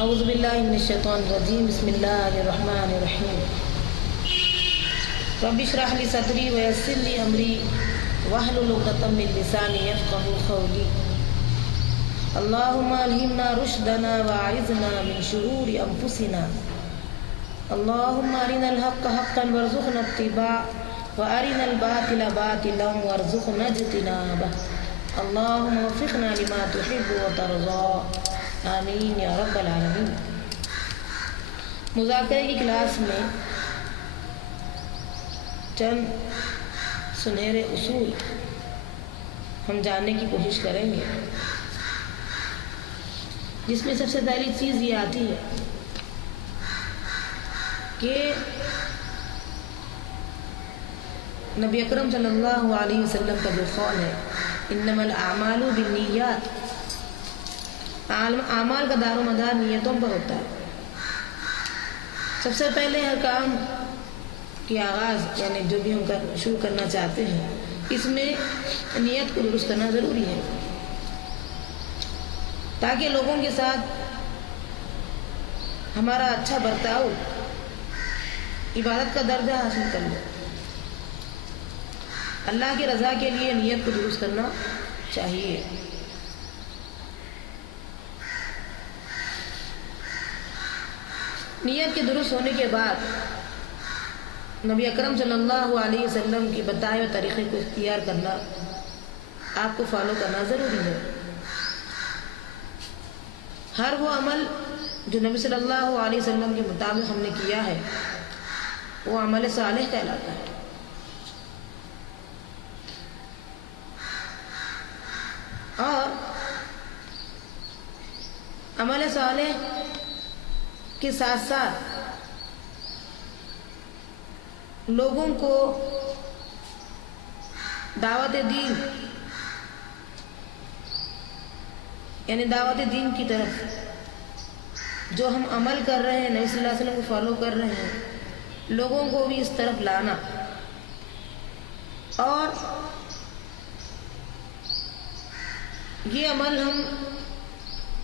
اعوذ باللہ من الشیطان الرجیم بسم اللہ الرحمن الرحیم رب اشرح لی صدری ویسر لی امری واحلل عقدۃ من لسانی یفقہوا قولی اللہم الہمنا رشدنا واعذنا من شرور انفسنا اللہم ارنا الحق حقا وارزقنا اتباعہ وارنا الباطل باطلا وارزقنا اجتنابہ اللہم وفقنا لما تحب وترضى آمین یا رب العالمین۔ مذاکرے کی کلاس میں چند سنہرے اصول ہم جاننے کی کوشش کریں گے، جس میں سب سے پہلی چیز یہ آتی ہے کہ نبی اکرم صلی اللہ علیہ وسلم کا جو قول ہے انما الاعمال بالنیات، اعمال کا دار و مدار نیتوں پر ہوتا ہے۔ سب سے پہلے ہر کام کی آغاز یعنی جو بھی ہم شروع کرنا چاہتے ہیں اس میں نیت کو درست کرنا ضروری ہے، تاکہ لوگوں کے ساتھ ہمارا اچھا برتاؤ عبادت کا درجہ حاصل کر لے۔ اللہ کی رضا کے لیے نیت کو درست کرنا چاہیے۔ نیت کے درست ہونے کے بعد نبی اکرم صلی اللہ علیہ وسلم کے بتائے ہوئے طریقے کو اختیار کرنا، آپ کو فالو کرنا ضروری ہے۔ ہر وہ عمل جو نبی صلی اللہ علیہ وسلم کے مطابق ہم نے کیا ہے وہ عمل صالح کہلاتا ہے۔ اور عمل صالح کے ساتھ ساتھ لوگوں کو دعوت دین یعنی دعوت دین کی طرف جو ہم عمل کر رہے ہیں، نبی صلی اللہ علیہ وسلم کو فالو کر رہے ہیں، لوگوں کو بھی اس طرف لانا۔ اور یہ عمل ہم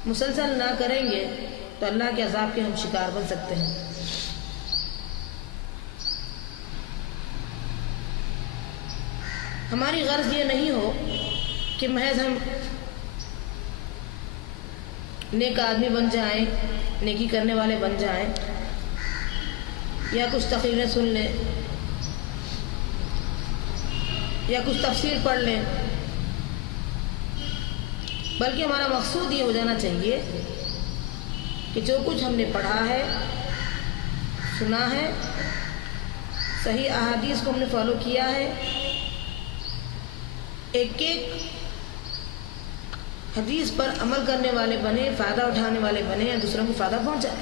مسلسل نہ کریں گے تو اللہ کے عذاب کے ہم شکار بن سکتے ہیں۔ ہماری غرض یہ نہیں ہو کہ محض ہم نیک آدمی بن جائیں، نیکی کرنے والے بن جائیں، یا کچھ تقریریں سن لیں یا کچھ تفسیر پڑھ لیں، بلکہ ہمارا مقصود یہ ہو جانا چاہیے کہ جو کچھ ہم نے پڑھا ہے، سنا ہے، صحیح احادیث کو ہم نے فالو کیا ہے، ایک ایک حدیث پر عمل کرنے والے بنے، فائدہ اٹھانے والے بنے، یا دوسروں کو فائدہ پہنچائے۔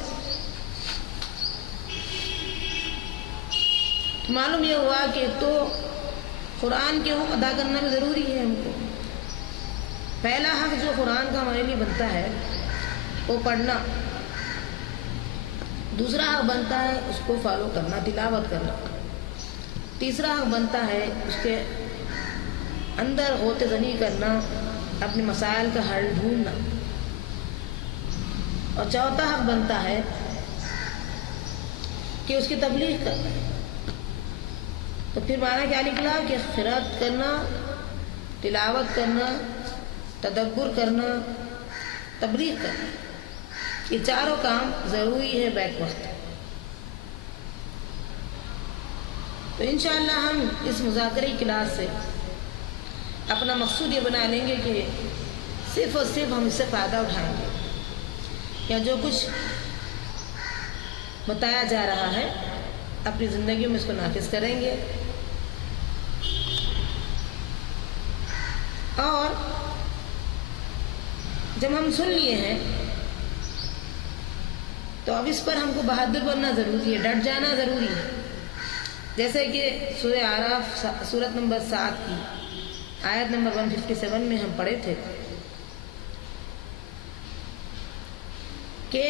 تو معلوم یہ ہوا کہ تو قرآن کے حق ادا کرنا بھی ضروری ہے۔ ہم کو پہلا حق جو قرآن کا ہمارے لیے بنتا ہے وہ پڑھنا، دوسرا حق بنتا ہے اس کو فالو کرنا، تلاوت کرنا، تیسرا حق بنتا ہے اس کے اندر غوطہ زنی کرنا، اپنے مسائل کا حل ڈھونڈنا، اور چوتھا حق بنتا ہے کہ اس کی تبلیغ کرنا۔ تو پھر معنی کیا نکلا کہ قرأت کرنا، تلاوت کرنا، تدبر کرنا، تبلیغ کرنا، یہ چاروں کام ضروری ہے بیک وقت۔ تو انشاءاللہ ہم اس مذاکرے کی کلاس سے اپنا مقصود یہ بنا لیں گے کہ صرف اور صرف ہم اس سے فائدہ اٹھائیں گے، یا جو کچھ بتایا جا رہا ہے اپنی زندگیوں میں اس کو نافذ کریں گے۔ اور جب ہم سن لیے ہیں تو اب اس پر ہم کو بہادر بننا ضروری ہے، ڈٹ جانا ضروری ہے۔ جیسے کہ سورہ اعراف سورت نمبر 7 کی آیت نمبر 157 میں ہم پڑھے تھے کہ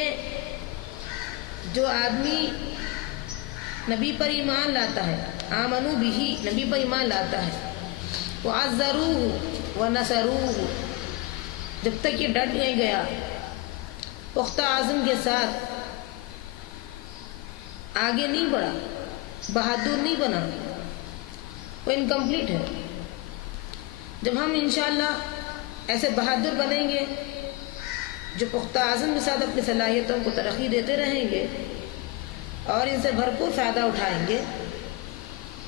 جو آدمی نبی پر ایمان لاتا ہے، آمنو بھی، نبی پر ایمان لاتا ہے، وعزروہ ونصروہ، جب تک یہ ڈٹ نہیں گیا پختہ عزم کے ساتھ آگے نہیں بڑھا، بہادر نہیں بنا، وہ انکمپلیٹ ہے۔ جب ہم انشاءاللہ ایسے بہادر بنیں گے جو پختہ عزم کے ساتھ اپنی صلاحیتوں کو ترقی دیتے رہیں گے اور ان سے بھرپور فائدہ اٹھائیں گے،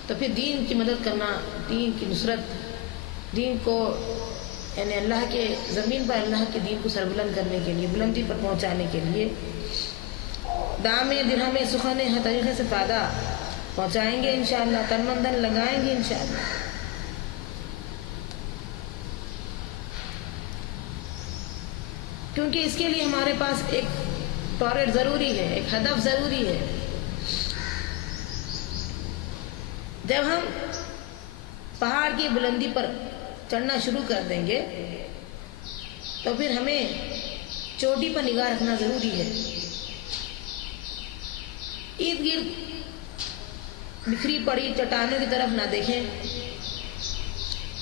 تو پھر دین کی مدد کرنا، دین کی نصرت، دین کو یعنی اللہ کے زمین پر اللہ کے دین کو سربلند کرنے کے لیے، بلندی پر پہنچانے کے لیے دامے درہمے سخنے ہر طریقے سے فائدہ پہنچائیں گے انشاءاللہ، تن من دھن لگائیں گے انشاءاللہ۔ کیونکہ اس کے لیے ہمارے پاس ایک ٹارگیٹ ضروری ہے، ایک ہدف ضروری ہے۔ جب ہم پہاڑ کی بلندی پر چڑھنا شروع کر دیں گے تو پھر ہمیں چوٹی پر نگاہ رکھنا ضروری ہے۔ ارد گرد بکھری پڑی چٹانوں کی طرف نہ دیکھیں،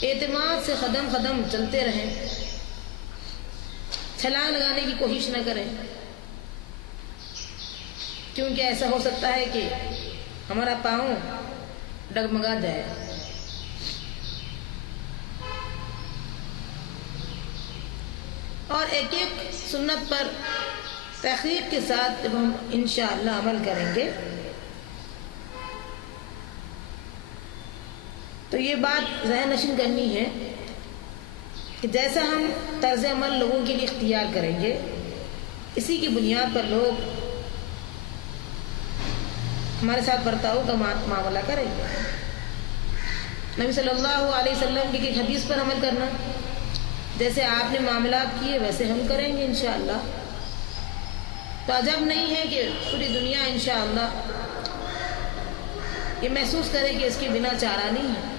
اعتماد سے قدم قدم چلتے رہیں، چھلانگ لگانے کی کوشش نہ کریں، کیونکہ ایسا ہو سکتا ہے کہ ہمارا پاؤں ڈگمگا جائے۔ اور ایک ایک سنت پر تحقیق کے ساتھ جب ہم انشاءاللہ عمل کریں گے تو یہ بات ذہن نشین کرنی ہے کہ جیسا ہم طرز عمل لوگوں کے لیے اختیار کریں گے، اسی کی بنیاد پر لوگ ہمارے ساتھ برتاؤ کا معاملہ کریں گے۔ نبی صلی اللہ علیہ وسلم کی ایک حدیث پر عمل کرنا، جیسے آپ نے معاملات کیے ویسے ہم کریں گے انشاءاللہ۔ تو عجب نہیں ہے کہ پوری دنیا انشاءاللہ یہ محسوس کرے کہ اس کے بنا چارہ نہیں ہے۔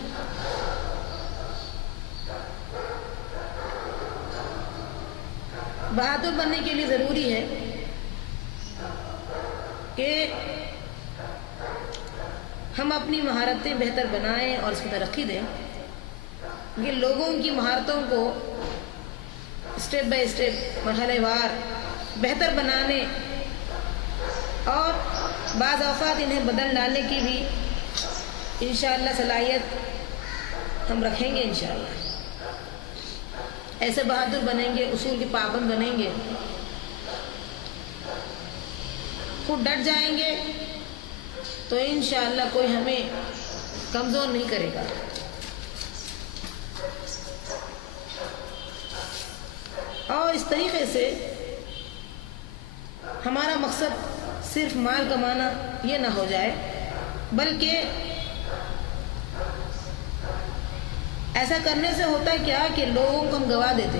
بہادر بننے کے لیے ضروری ہے کہ ہم اپنی مہارتیں بہتر بنائیں اور اس کی ترقی دیں۔ یہ لوگوں کی مہارتوں کو اسٹیپ بائی اسٹیپ مرحلے وار بہتر بنانے اور بعض اوقات انہیں بدل ڈالنے کی بھی انشاءاللہ صلاحیت ہم رکھیں گے انشاءاللہ۔ ایسے بہادر بنیں گے، اصول کے پابند بنیں گے، خود ڈٹ جائیں گے تو انشاءاللہ کوئی ہمیں کمزور نہیں کرے گا۔ اور اس طریقے سے ہمارا مقصد صرف مال کمانا یہ نہ ہو جائے، بلکہ ایسا کرنے سے ہوتا ہے کیا کہ لوگوں کو ہم گوا دیتے،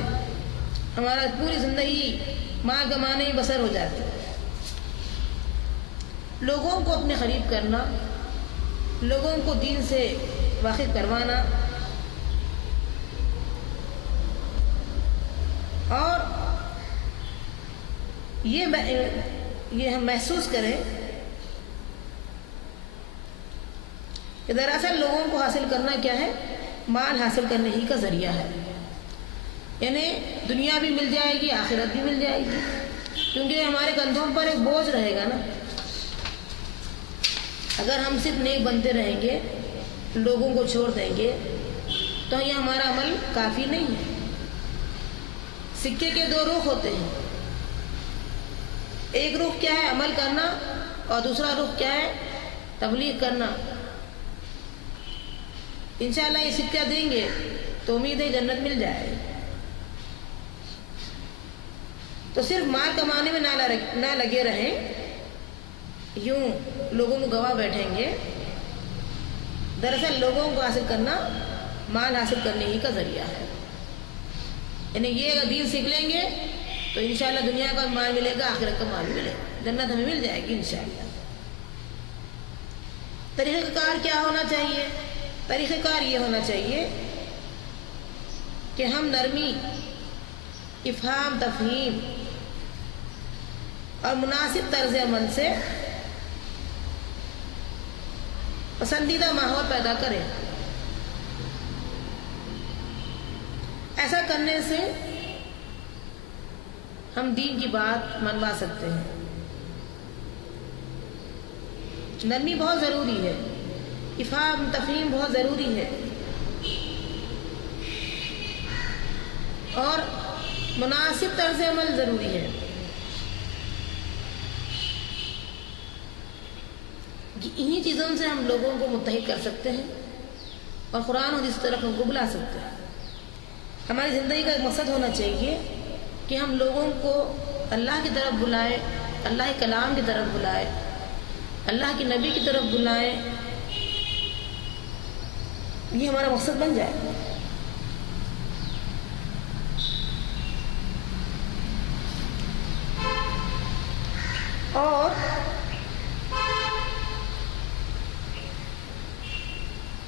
ہمارا پوری زندگی مال کمانے ہی بسر ہو جاتی۔ لوگوں کو اپنے قریب کرنا، لوگوں کو دین سے واقف کروانا اور یہ ہم محسوس کریں کہ دراصل لوگوں کو حاصل کرنا کیا ہے؟ مال حاصل کرنے ہی کا ذریعہ ہے، یعنی دنیا بھی مل جائے گی، آخرت بھی مل جائے گی، کیونکہ ہمارے کندھوں پر ایک بوجھ رہے گا نا۔ اگر ہم صرف نیک بنتے رہیں گے، لوگوں کو چھوڑ دیں گے تو یہ ہمارا عمل کافی نہیں ہے۔ سکے کے دو رخ ہوتے ہیں، ایک رخ کیا ہے؟ عمل کرنا، اور دوسرا رخ کیا ہے؟ تبلیغ کرنا۔ انشاءاللہ یہ سکہ دیں گے تو امید ہے جنت مل جائے۔ تو صرف مال کمانے میں نہ لگے رہیں، یوں لوگوں کو گواہ بیٹھیں گے۔ دراصل لوگوں کو حاصل کرنا مال حاصل کرنے ہی کا ذریعہ ہے، یعنی یہ اگر دین سیکھ لیں گے تو انشاءاللہ دنیا کا مال ملے گا، آخرت کا مال ملے گا، جنت ہمیں مل جائے گی انشاءاللہ۔ طریقہ کار کیا ہونا چاہیے؟ طریقہ کار یہ ہونا چاہیے کہ ہم نرمی، افہام، تفہیم اور مناسب طرز عمل سے پسندیدہ ماحول پیدا کریں۔ ایسا کرنے سے ہم دین کی بات منوا سکتے ہیں۔ نرمی بہت ضروری ہے، افہام تفہیم بہت ضروری ہے، اور مناسب طرز عمل ضروری ہے۔ انہی چیزوں سے ہم لوگوں کو متحد کر سکتے ہیں اور قرآن اور اس طرف ہم کو بلا سکتے ہیں۔ ہماری زندگی کا ایک مقصد ہونا چاہیے کہ ہم لوگوں کو اللہ کی طرف بلائے، اللہ کے کلام کی طرف بلائے، اللہ کے نبی کی طرف بلائے، یہ ہمارا مقصد بن جائے۔ اور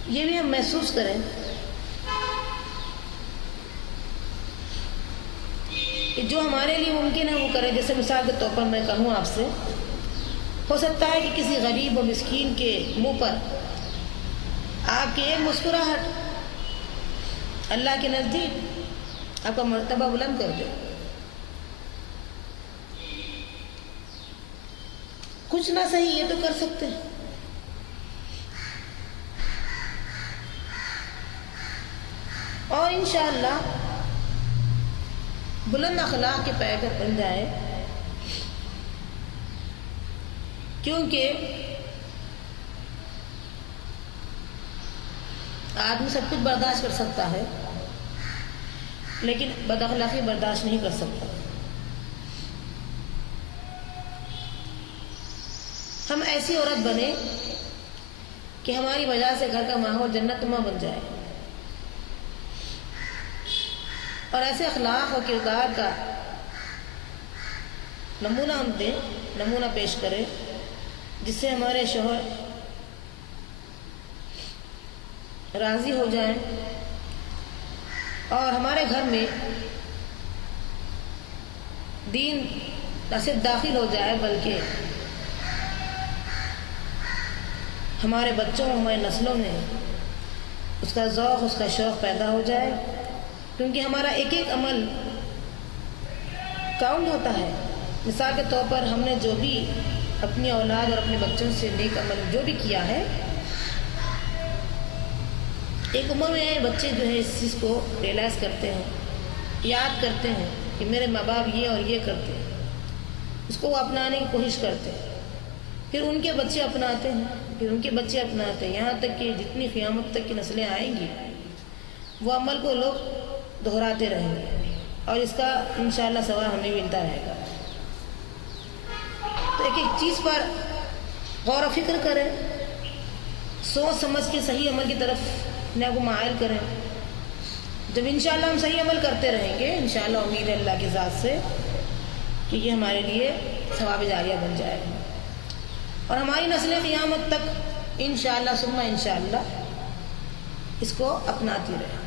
یہ بھی ہم محسوس کریں کہ جو ہمارے لیے ممکن ہے وہ کریں۔ جیسے مثال کے طور پر میں کہوں آپ سے، ہو سکتا ہے کہ کسی غریب و مسکین کے منہ پر آپ کی ایک مسکراہٹ اللہ کے نزدیک آپ کا مرتبہ بلند کر دے۔ کچھ نہ صحیح یہ تو کر سکتے ہیں۔ اور انشاءاللہ بلند اخلاق کے پیکر بن جائے، کیونکہ آدمی سب کچھ برداشت کر سکتا ہے لیکن بد اخلاقی برداشت نہیں کر سکتا۔ ہم ایسی عورت بنے کہ ہماری وجہ سے گھر کا ماحول جنت نما بن جائے، اور ایسے اخلاق اور کردار کا نمونہ ہم دیں، نمونہ پیش کریں، جس سے ہمارے شوہر راضی ہو جائیں اور ہمارے گھر میں دین نہ صرف داخل ہو جائے بلکہ ہمارے بچوں، ہمارے نسلوں میں اس کا ذوق، اس کا شوق پیدا ہو جائے، کیونکہ ہمارا ایک ایک عمل کاؤنٹ ہوتا ہے۔ مثال کے طور پر ہم نے جو بھی اپنی اولاد اور اپنے بچوں سے نیک عمل جو بھی کیا ہے، ایک عمر میں بچے جو ہے اس چیز کو ریئلائز کرتے ہیں، یاد کرتے ہیں کہ میرے ماں باپ یہ اور یہ کرتے ہیں، اس کو وہ اپنانے کی کوشش کرتے ہیں، پھر ان کے بچے اپناتے ہیں، پھر ان کے بچے اپناتے ہیں، یہاں تک کہ جتنی قیامت تک کی نسلیں آئیں گی وہ عمل کو لوگ دہراتے رہیں گے، اور اس کا انشاءاللہ ثواب ہمیں ملتا رہے گا۔ تو ایک ایک چیز پر غور و فکر کریں، سوچ سمجھ کے صحیح عمل کی طرف اپنے آپ کو مائل کریں۔ جب انشاءاللہ ہم صحیح عمل کرتے رہیں گے، انشاءاللہ امید ہے اللہ کی ذات سے کہ یہ ہمارے لیے ثواب جاریہ بن جائے گا، اور ہماری نسلیں قیامت تک انشاءاللہ ثم انشاءاللہ اس کو اپناتی رہیں۔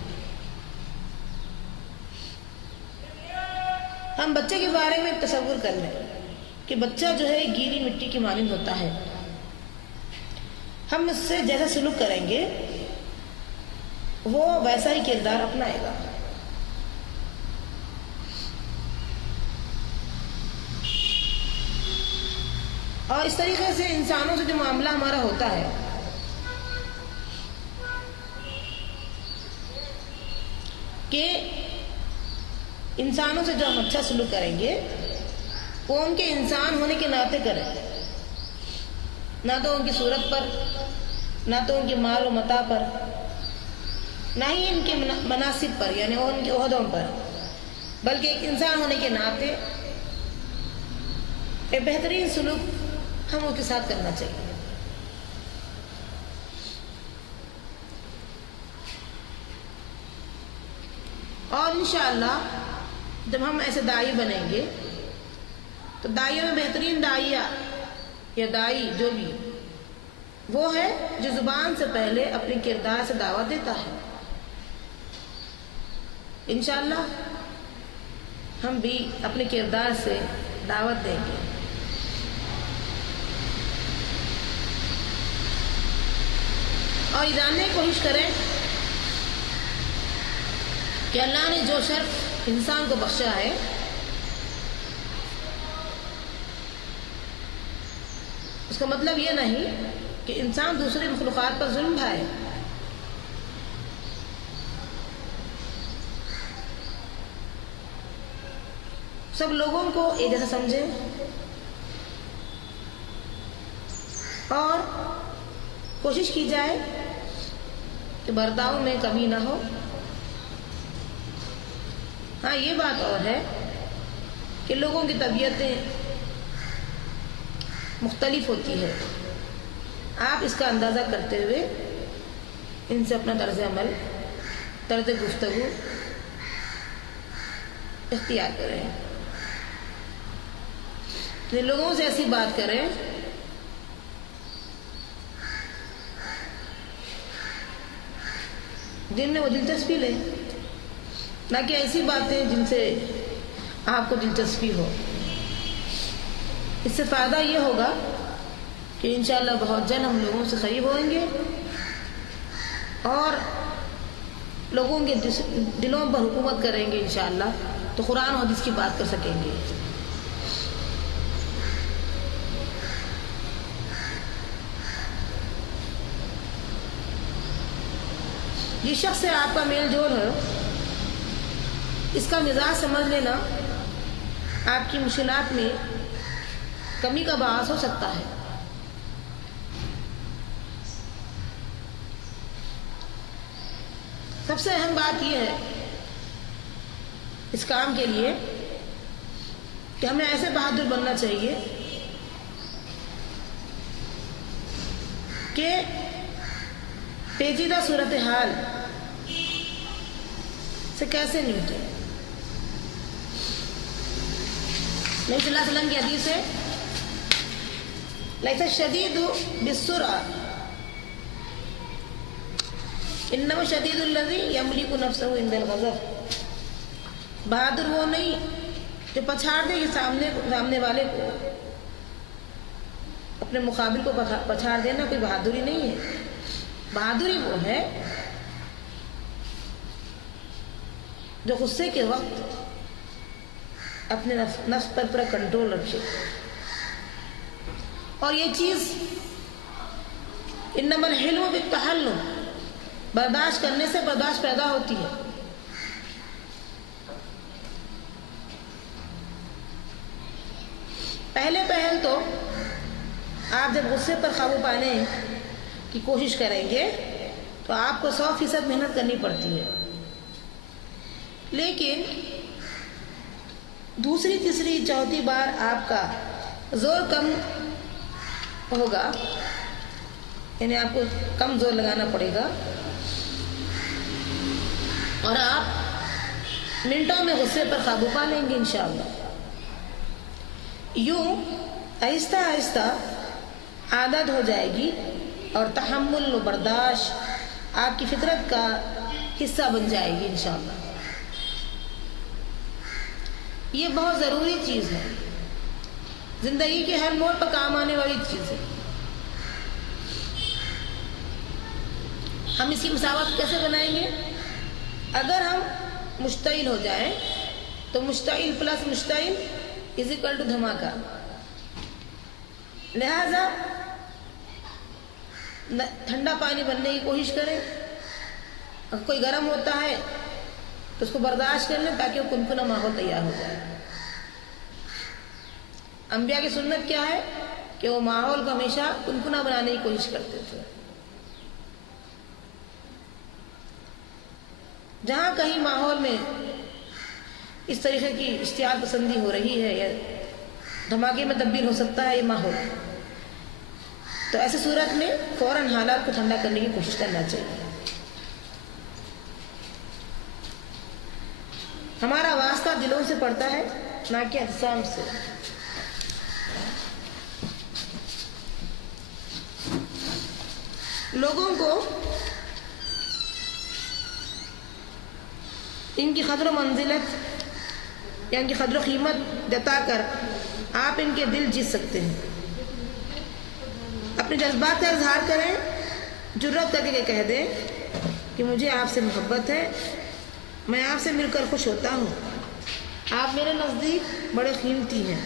ہم بچے کے بارے میں تصور کر لیں کہ بچہ جو ہے گیلی مٹی کی مانند ہوتا ہے، ہم اس سے جیسا سلوک کریں گے وہ ویسا ہی کردار اپنائے گا۔ اور اس طریقے سے انسانوں سے جو معاملہ ہمارا ہوتا ہے، کہ انسانوں سے جو ہم اچھا سلوک کریں گے وہ ان کے انسان ہونے کے ناطے کریں، نہ تو ان کی صورت پر، نہ تو ان کے مال و متاع پر، نہ ہی ان کے مناصب پر یعنی ان کے عہدوں پر، بلکہ ایک انسان ہونے کے ناطے ایک بہترین سلوک ہم ان کے ساتھ کرنا چاہیے۔ اور انشاءاللہ جب ہم ایسے داعی بنیں گے تو داعیوں میں بہترین داعیہ یا داعی جو بھی وہ ہے جو زبان سے پہلے اپنے کردار سے دعوت دیتا ہے۔ انشاءاللہ ہم بھی اپنے کردار سے دعوت دیں گے۔ اور یہ جاننے کی کوشش کریں کہ اللہ نے جو شرف انسان کو بخشا ہے اس کا مطلب یہ نہیں کہ انسان دوسری مخلوقات پر ظلم ڈھائے. سب لوگوں کو ایک جیسا سمجھے اور کوشش کی جائے کہ برتاؤ میں کمی نہ ہو. ہاں یہ بات اور ہے کہ لوگوں کی طبیعتیں مختلف ہوتی ہے. آپ اس کا اندازہ کرتے ہوئے ان سے اپنا طرز عمل، طرز گفتگو اختیار کریں. لوگوں سے ایسی بات کریں جن میں وہ دلچسپی لیں، نہ کہ ایسی باتیں جن سے آپ کو دلچسپی ہو. اس سے فائدہ یہ ہوگا کہ انشاءاللہ بہت جلد ہم لوگوں سے قریب ہوئیں گے اور لوگوں کے دلوں پر حکومت کریں گے انشاءاللہ، تو قرآن و حدیث کی بات کر سکیں گے. جس شخص سے آپ کا میل جول ہے اس کا مزاج سمجھ لینا آپ کی مشکلات میں کمی کا باعث ہو سکتا ہے. سب سے اہم بات یہ ہے اس کام کے لیے کہ ہمیں ایسے بہادر بننا چاہیے کہ پیچیدہ صورتحال سے کیسے نمٹے. نبی صلی اللہ علیہ وسلم کی حدیث ہے لیس الشدید بالسرعہ انما الشدید الذی یملک نفسہ عند الغضب. بہادر وہ نہیں جو پچھاڑ دے کہ سامنے والے کو، اپنے مقابل کو پچھاڑ دینا کوئی بہادری نہیں ہے. بہادری وہ ہے جو غصے کے وقت اپنے نفس پر پورا کنٹرول رکھے. اور یہ چیز انما الحلم بالتحلم، برداشت کرنے سے برداشت پیدا ہوتی ہے. پہل تو آپ جب غصے پر قابو پانے کی کوشش کریں گے تو آپ کو 100% محنت کرنی پڑتی ہے. لیکن دوسری تیسری چوتھی بار آپ کا زور کم ہوگا، یعنی آپ کو کم زور لگانا پڑے گا اور آپ منٹوں میں غصے پر قابو پا لیں گے انشاءاللہ. یوں آہستہ آہستہ عادت ہو جائے گی اور تحمل و برداشت آپ کی فطرت کا حصہ بن جائے گی انشاءاللہ. یہ بہت ضروری چیز ہے، زندگی کے ہر موڑ پر کام آنے والی چیز ہے. ہم اس کی مساوات کیسے بنائیں گے؟ اگر ہم مشتعل ہو جائیں تو مشتعل پلس مشتعل از اکول ٹو دھماکہ. لہذا ٹھنڈا پانی بننے کی کوشش کریں. اگر کوئی گرم ہوتا ہے تو اس کو برداشت کر لیں تاکہ وہ کنکنا ماحول تیار ہو جائے. انبیاء کی سنت کیا ہے کہ وہ ماحول کو ہمیشہ کنکنا بنانے کی کوشش کرتے تھے. جہاں کہیں ماحول میں اس طریقے کی اشتعال پسندی ہو رہی ہے یا دھماکے میں تبدیل ہو سکتا ہے یہ ماحول، تو ایسی صورت میں فوراً حالات کو ٹھنڈا کرنے کی کوشش کرنا چاہیے. ہمارا واسطہ دلوں سے پڑتا ہے نہ کہ اجسام سے. لوگوں کو ان کی قدر و منزلت یا ان کی قدر و قیمت جتا کر آپ ان کے دل جیت سکتے ہیں. اپنے جذبات کا اظہار کریں، جرأت کر کے کہہ دیں کہ مجھے آپ سے محبت ہے، میں آپ سے مل کر خوش ہوتا ہوں، آپ میرے نزدیک بڑے قیمتی ہیں.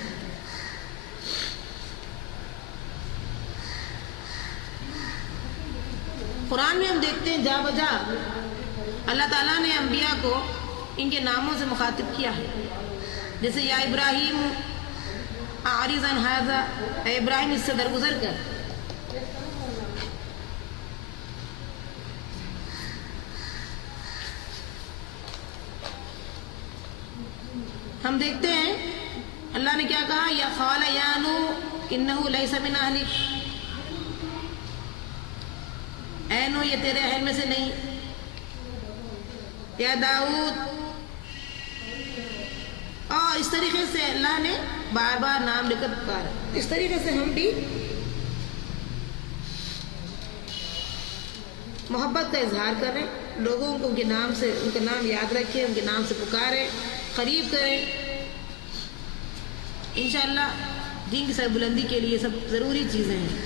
قرآن میں ہم دیکھتے ہیں جا بجا اللہ تعالیٰ نے انبیاء کو ان کے ناموں سے مخاطب کیا ہے، جیسے یا ابراہیم اعرض عن ھذا، اے ابراہیم اس سے درگزر کر۔ ہم دیکھتے ہیں اللہ نے کیا کہا، یا قال یا نوح انہ لیس من اہلک، اے نوح یہ تیرے اہل میں سے نہیں۔ یا داؤد، اور اس طریقے سے اللہ نے بار بار نام لے کر پکارا۔ اس طریقے سے ہم بھی محبت کا اظہار کریں، لوگوں کو ان کے نام سے، ان کا نام یاد رکھیں، ان کے نام سے پکاریں، قریب کریں۔ انشاءاللہ دین کی سربلندی کے لیے سب ضروری چیزیں ہیں۔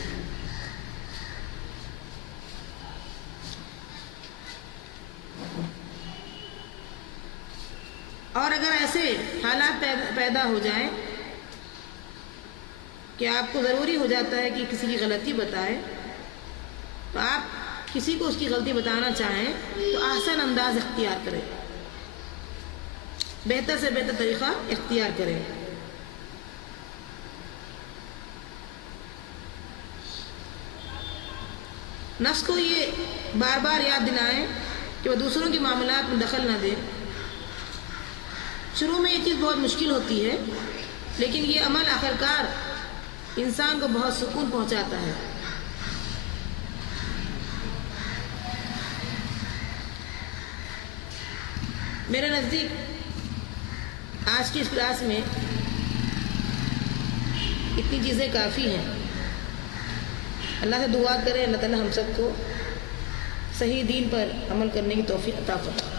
اور اگر ایسے حالات پیدا ہو جائیں کہ آپ کو ضروری ہو جاتا ہے کہ کسی کی غلطی بتائیں، تو آپ کسی کو اس کی غلطی بتانا چاہیں تو احسن انداز اختیار کریں، بہتر سے بہتر طریقہ اختیار کریں۔ نفس کو یہ بار بار یاد دلائیں کہ وہ دوسروں کے معاملات میں دخل نہ دے۔ شروع میں یہ چیز بہت مشکل ہوتی ہے، لیکن یہ عمل آخرکار انسان کو بہت سکون پہنچاتا ہے۔ میرے نزدیک آج کی اس کلاس میں اتنی چیزیں کافی ہیں۔ اللہ سے دعا کریں اللہ تعالی ہم سب کو صحیح دین پر عمل کرنے کی توفیق عطا فرمائے۔